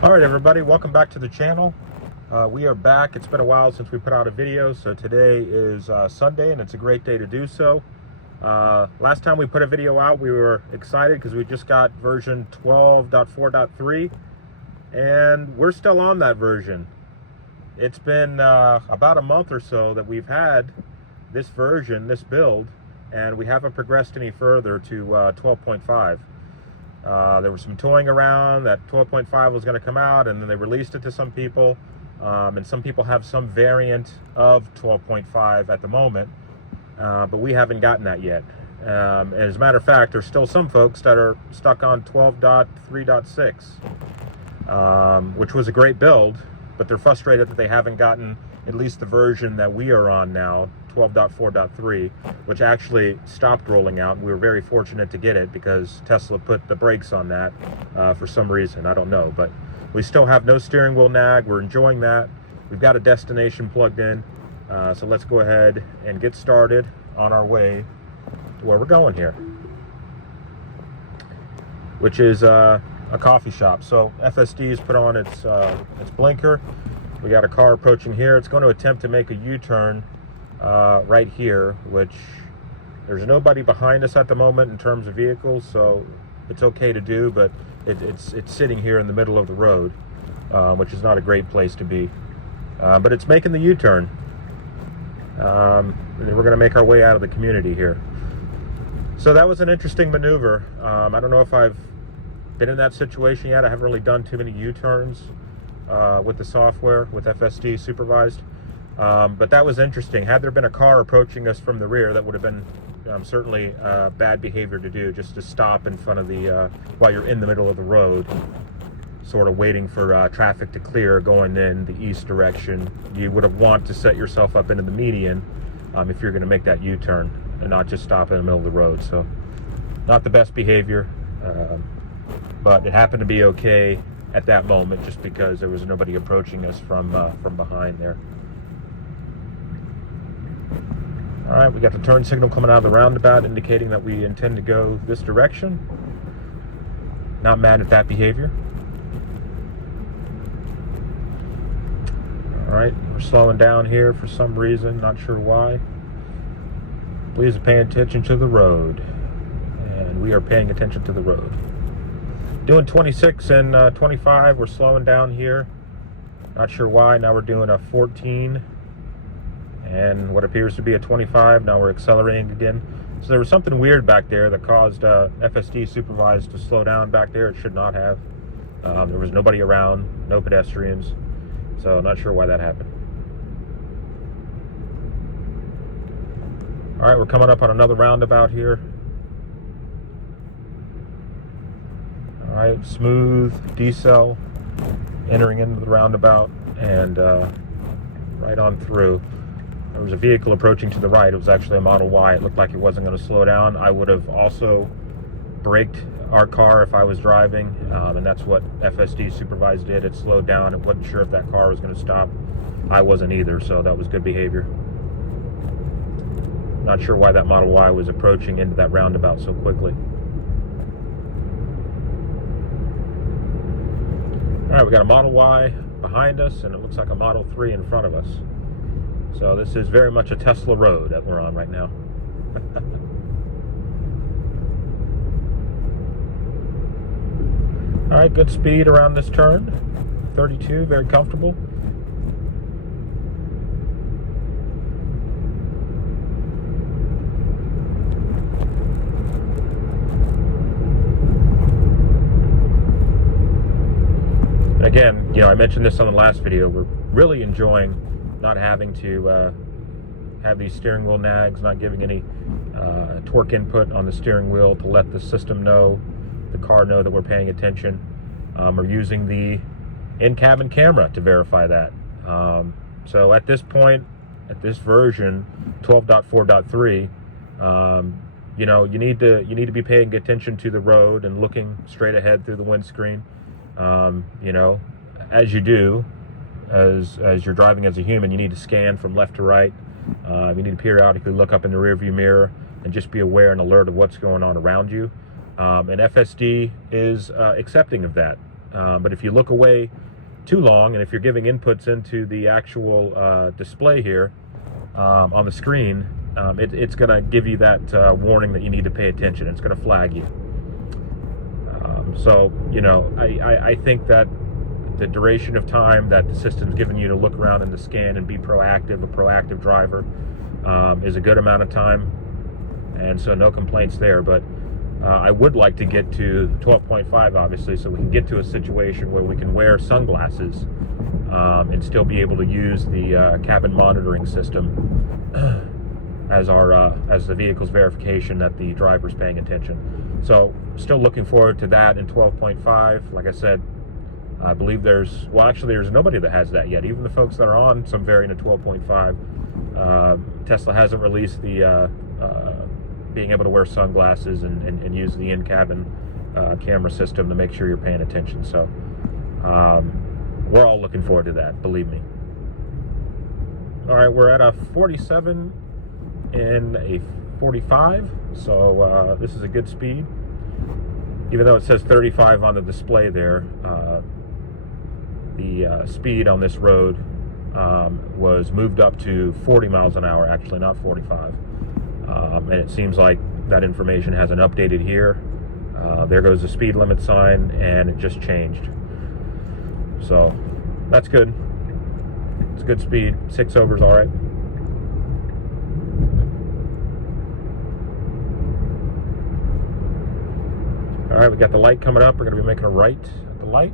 All right, everybody, welcome back to the channel. We are back. It's been a while since we put out a video, so today is Sunday, and it's a great day to do so. Last time we put a video out, we were excited because we just got version 12.4.3, and we're still on that version. It's been about a month or so that we've had this version, this build, and we haven't progressed any further to 12.5. There was some toying around that 12.5 was going to come out, and then they released it to some people, and some people have some variant of 12.5 at the moment, but we haven't gotten that yet. As a matter of fact, there's still some folks that are stuck on 12.3.6, which was a great build, but they're frustrated that they haven't gotten at least the version that we are on now, 12.4.3, which actually stopped rolling out. We were very fortunate to get it because Tesla put the brakes on that for some reason. I don't know, but we still have no steering wheel nag. We're enjoying that. We've got a destination plugged in, so let's go ahead and get started on our way to where we're going here, which is a coffee shop. So FSD has put on its blinker. We got a car approaching here. It's going to attempt to make a U-turn right here, which there's nobody behind us at the moment in terms of vehicles, so it's okay to do, but it's sitting here in the middle of the road, which is not a great place to be. But it's making the U-turn. And we're going to make our way out of the community here. So that was an interesting maneuver. I don't know if I've been in that situation yet. I haven't really done too many U-turns with the software, with FSD Supervised. But that was interesting. Had there been a car approaching us from the rear, that would have been certainly bad behavior to do, just to stop in front of the, while you're in the middle of the road, sort of waiting for traffic to clear going in the east direction. You would have want to set yourself up into the median if you're going to make that U-turn and not just stop in the middle of the road. So not the best behavior, but it happened to be okay at that moment just because there was nobody approaching us from behind there. All right, we got the turn signal coming out of the roundabout indicating that we intend to go this direction. Not mad at that behavior. All right, we're slowing down here for some reason, not sure why. Please pay attention to the road. And we are paying attention to the road. Doing 26 and 25, we're slowing down here. Not sure why. Now we're doing a 14 and what appears to be a 25. Now we're accelerating again. So there was something weird back there that caused FSD Supervised to slow down back there. It should not have. There was nobody around, no pedestrians. So not sure why that happened. All right, we're coming up on another roundabout here. All right, smooth decel, entering into the roundabout and right on through. There was a vehicle approaching to the right. It was actually a Model Y. It looked like it wasn't going to slow down. I would have also braked our car if I was driving, and that's what FSD Supervised did. It slowed down. It wasn't sure if that car was going to stop. I wasn't either, so that was good behavior. Not sure why that Model Y was approaching into that roundabout so quickly. All right, we got a Model Y behind us, and it looks like a Model 3 in front of us. So this is very much a Tesla road that we're on right now. All right, good speed around this turn. 32, very comfortable. And again, you know, I mentioned this on the last video. We're really enjoying not having to have these steering wheel nags, not giving any torque input on the steering wheel to let the system know, the car know that we're paying attention. We're using the in-cabin camera to verify that. So at this point, at this version, 12.4.3, you know, you need to be paying attention to the road and looking straight ahead through the windscreen. You know, as you do, as you're driving as a human, you need to scan from left to right. You need to periodically look up in the rearview mirror and just be aware and alert of what's going on around you. And FSD is accepting of that. But if you look away too long, and if you're giving inputs into the actual display here on the screen, it's going to give you that warning that you need to pay attention. It's going to flag you. So, you know, I think that the duration of time that the system's giving you to look around and to scan and be proactive, a proactive driver, is a good amount of time. And so no complaints there. But I would like to get to 12.5, obviously, so we can get to a situation where we can wear sunglasses and still be able to use the cabin monitoring system as the vehicle's verification that the driver's paying attention. So still looking forward to that in 12.5. Like I said, I believe there's nobody that has that yet. Even the folks that are on some variant of 12.5, Tesla hasn't released the being able to wear sunglasses and use the in-cabin camera system to make sure you're paying attention. So we're all looking forward to that, believe me. All right, we're at a 47 in a 45, so this is a good speed. Even though it says 35 on the display there, the speed on this road was moved up to 40 miles an hour, actually, not 45. And it seems like that information hasn't updated here. There goes the speed limit sign, and it just changed. So that's good. It's good speed. 6 over's all right. All right, we got the light coming up. We're going to be making a right at the light.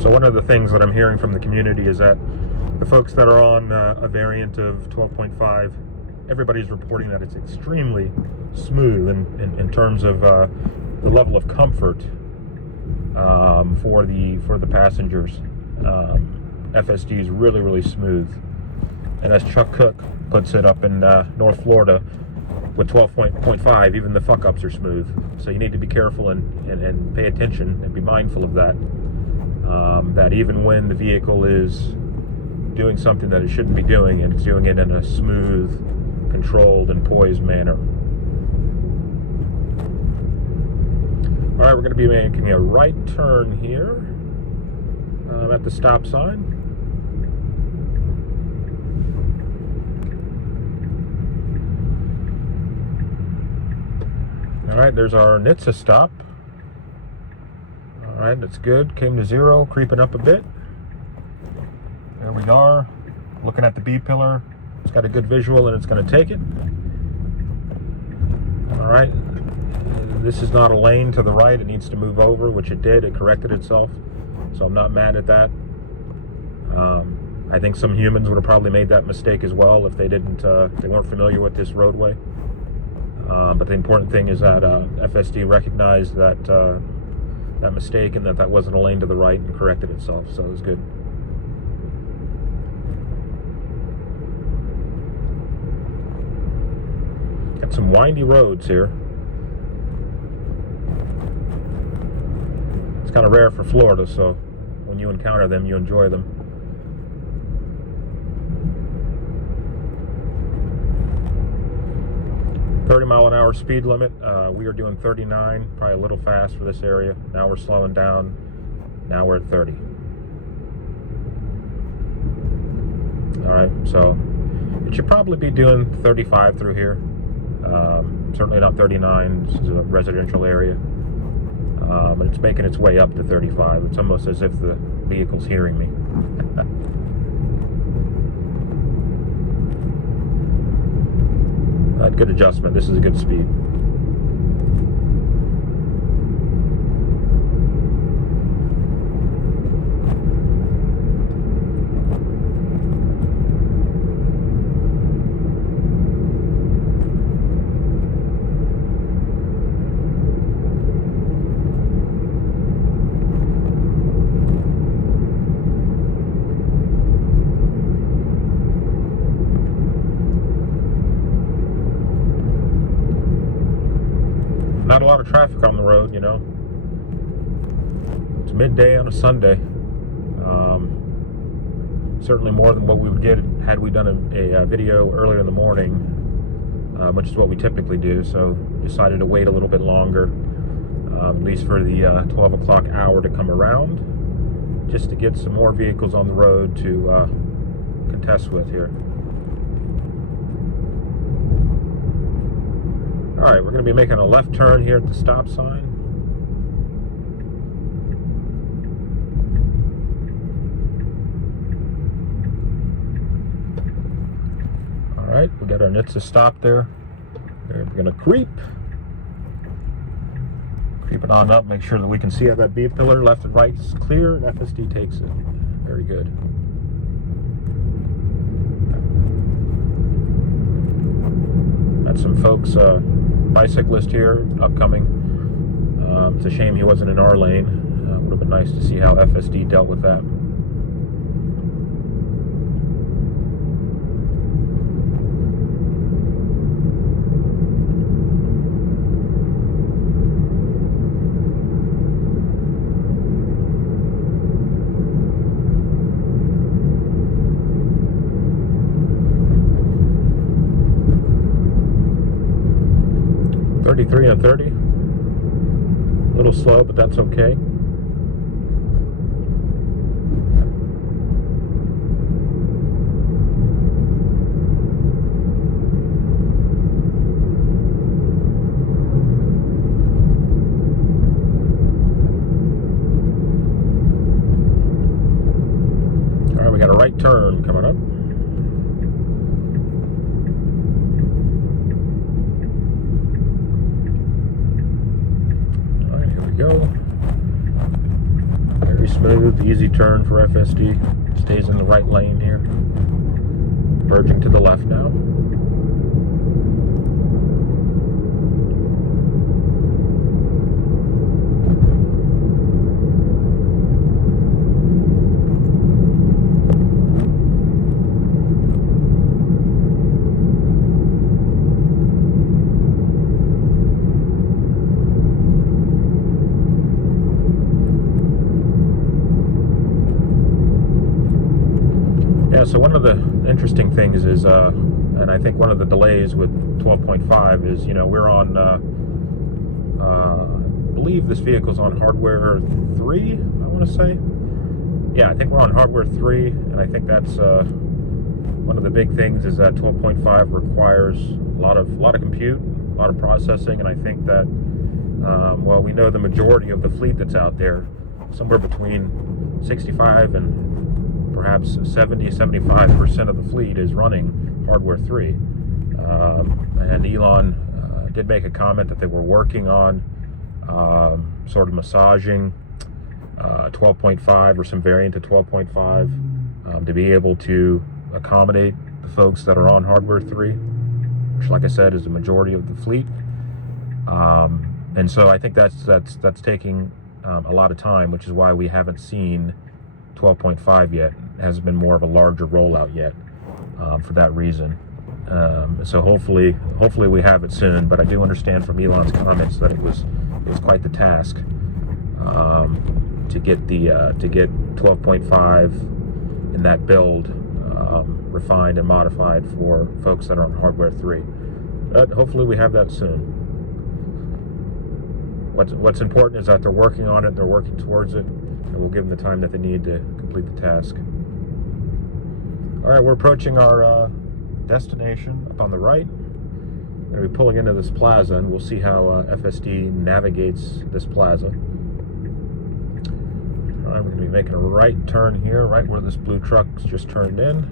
So one of the things that I'm hearing from the community is that the folks that are on a variant of 12.5, everybody's reporting that it's extremely smooth in terms of the level of comfort for the passengers. FSD is really, really smooth. And as Chuck Cook puts it up in North Florida, with 12.5, even the fuck-ups are smooth. So you need to be careful and pay attention and be mindful of that. That even when the vehicle is doing something that it shouldn't be doing, and it's doing it in a smooth, controlled, and poised manner. All right, we're going to be making a right turn here at the stop sign. All right, there's our NHTSA stop. All right, that's good. Came to 0, creeping up a bit. There we are, looking at the B pillar. It's got a good visual, and it's going to take it. All right, this is not a lane to the right. It needs to move over, which it did. It corrected itself, so I'm not mad at that. I think some humans would have probably made that mistake as well if they weren't familiar with this roadway. But the important thing is that FSD recognized that mistake, and that wasn't a lane to the right, and corrected itself, so it was good. Got some windy roads here. It's kind of rare for Florida, so when you encounter them, you enjoy them. .30-mile-an-hour speed limit. We are doing 39, probably a little fast for this area. Now we're slowing down. Now we're at 30. All right, so it should probably be doing 35 through here. Certainly not 39. This is a residential area. But it's making its way up to 35. It's almost as if the vehicle's hearing me. Good adjustment. This is a good speed. Not a lot of traffic on the road, you know. It's midday on a Sunday. Certainly more than what we would get had we done a video earlier in the morning, which is what we typically do. So decided to wait a little bit longer, at least for the 12 o'clock hour to come around, just to get some more vehicles on the road to contest with here. All right, we're going to be making a left turn here at the stop sign. All right, we got our NHTSA stop there. We're going to creep it on up, make sure that we can see how that B pillar left and right is clear, and FSD takes it. Very good. Got some folks, bicyclist here, upcoming. It's a shame he wasn't in our lane. Would have been nice to see how FSD dealt with that. .33 on 30, a little slow, but that's okay. All right, we got a right turn coming up. Go. Very smooth, easy turn for FSD. Stays in the right lane here. Merging to the left now. Yeah, so one of the interesting things is, and I think one of the delays with 12.5 is, you know, we're on, I believe this vehicle's on hardware 3, I want to say. Yeah, I think we're on hardware 3, and I think that's one of the big things is that 12.5 requires a lot of compute, a lot of processing, and I think that, well, we know the majority of the fleet that's out there, somewhere between 65 and perhaps 70-75% of the fleet is running hardware 3. And Elon did make a comment that they were working on sort of massaging 12.5 or some variant of 12.5 to be able to accommodate the folks that are on hardware 3, which, like I said, is the majority of the fleet. And so I think that's taking a lot of time, which is why we haven't seen 12.5 yet. It hasn't been more of a larger rollout yet, for that reason. So hopefully we have it soon. But I do understand from Elon's comments that it was quite the task to get 12.5 in that build refined and modified for folks that are on hardware 3. But hopefully we have that soon. What's important is that they're working on it, they're working towards it, and we'll give them the time that they need to complete the task. All right, we're approaching our destination up on the right. We're going to be pulling into this plaza, and we'll see how FSD navigates this plaza. All right, we're going to be making a right turn here, right where this blue truck's just turned in.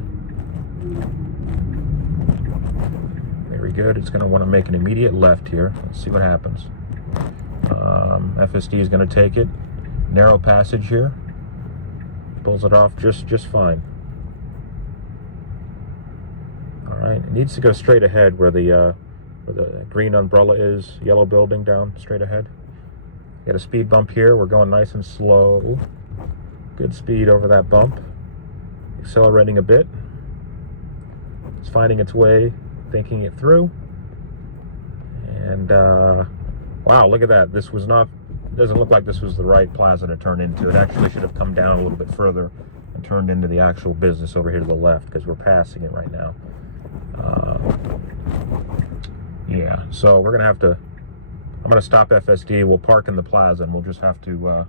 Very good. It's going to want to make an immediate left here. Let's see what happens. FSD is going to take it. Narrow passage here. Pulls it off just fine. All right, it needs to go straight ahead where the green umbrella is, yellow building down straight ahead. Got a speed bump here. We're going nice and slow. Good speed over that bump. Accelerating a bit. It's finding its way, thinking it through. And wow, look at that. This was not, doesn't look like this was the right plaza to turn into. It actually should have come down a little bit further and turned into the actual business over here to the left, because we're passing it right now. Yeah, so we're gonna have to, I'm gonna stop FSD, we'll park in the plaza, and we'll just have to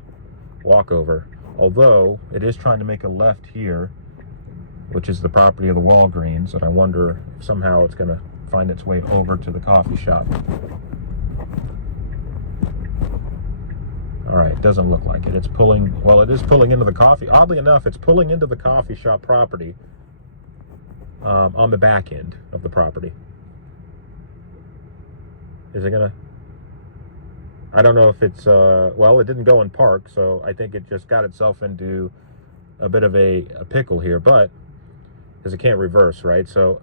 walk over. Although it is trying to make a left here, which is the property of the Walgreens, and I wonder if somehow it's gonna find its way over to the coffee shop. All right, doesn't look like it. It's pulling, well, it is pulling into the coffee. Oddly enough, it's pulling into the coffee shop property on the back end of the property. Is it gonna? I don't know if it's, well, it didn't go in park, so I think it just got itself into a bit of a pickle here, but, because it can't reverse, right? So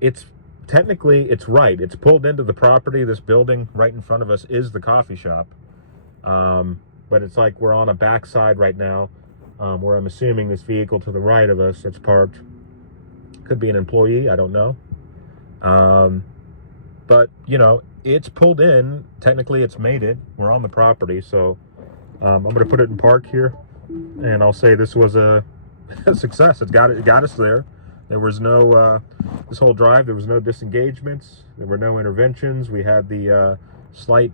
it's, technically, it's right. It's pulled into the property. This building right in front of us is the coffee shop. But it's like we're on a backside right now, where I'm assuming this vehicle to the right of us that's parked could be an employee, I don't know. But, you know, it's pulled in. Technically, it's made it. We're on the property, so I'm going to put it in park here, and I'll say this was a success. It got us there. There was no, this whole drive, there was no disengagements. There were no interventions. We had the slight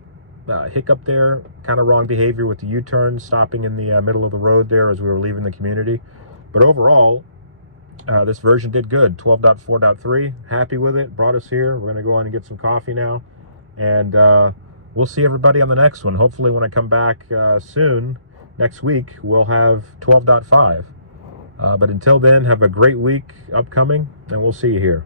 hiccup there, kind of wrong behavior with the U-turn, stopping in the middle of the road there as we were leaving the community. But overall, this version did good. 12.4.3, happy with it, brought us here. We're going to go on and get some coffee now, and we'll see everybody on the next one. Hopefully when I come back soon, next week, we'll have 12.5. But until then, have a great week upcoming, and we'll see you here.